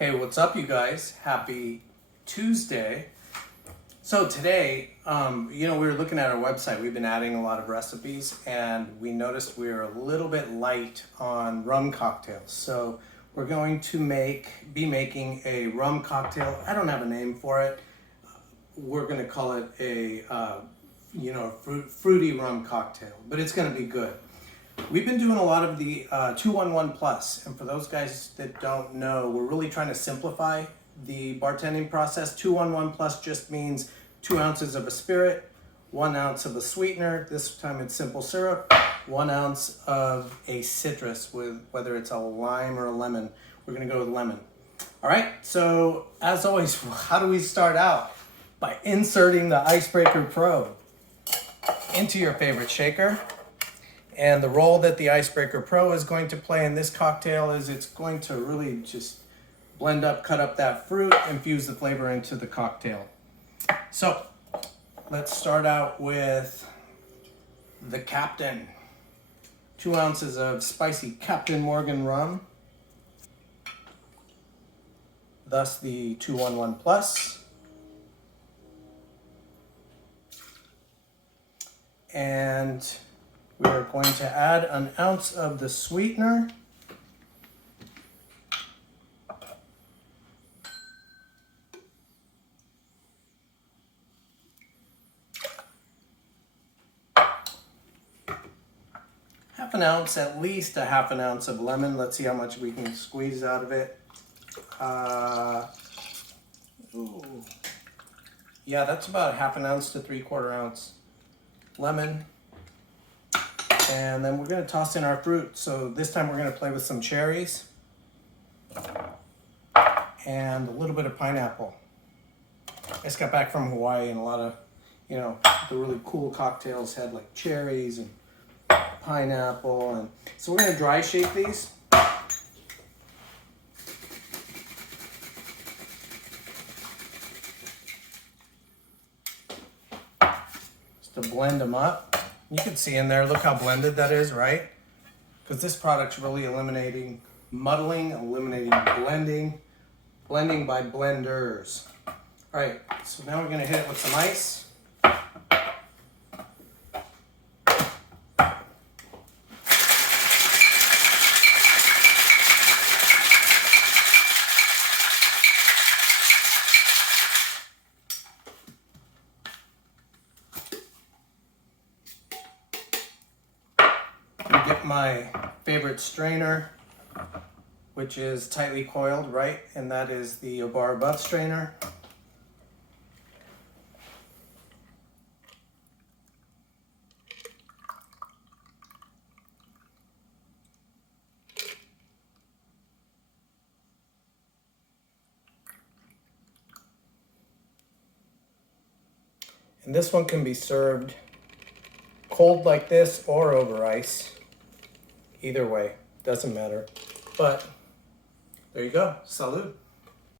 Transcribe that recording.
Hey, what's up, you guys? Happy Tuesday. So today, we were looking at our website. We've been adding a lot of recipes, and we noticed we were a little bit light on rum cocktails. So we're going to be making a rum cocktail. I don't have a name for it. We're going to call it a fruity rum cocktail, but it's going to be good. We've been doing a lot of the 211 plus, and for those guys that don't know, we're really trying to simplify the bartending process. 211 plus just means 2 ounces of a spirit, 1 ounce of a sweetener, this time it's simple syrup, 1 ounce of a citrus, with whether it's a lime or a lemon. We're gonna go with lemon. All right, so as always, how do we start out? By inserting the Icebreaker Pro into your favorite shaker. And the role that the Icebreaker Pro is going to play in this cocktail is it's going to really just blend up, cut up that fruit, infuse the flavor into the cocktail. So let's start out with the Captain. 2 ounces of spicy Captain Morgan rum, thus the 211 plus. And we're going to add 1 ounce of the sweetener. Half an ounce, at least a half an ounce of lemon. Let's see how much we can squeeze out of it. Yeah, that's about half an ounce to 3/4 ounce lemon. And then we're going to toss in our fruit. So this time we're going to play with some cherries and a little bit of pineapple. I just got back from Hawaii, and a lot of, the really cool cocktails had like cherries and pineapple. And so we're going to dry shake these. Just to blend them up. You can see in there, look how blended that is, right? Because this product's really eliminating muddling, eliminating blending by blenders. All right, so now we're gonna hit it with some ice. Get my favorite strainer, which is tightly coiled, right? And that is the bar above strainer. And this one can be served cold like this or over ice. Either way, doesn't matter. But there you go. Salud.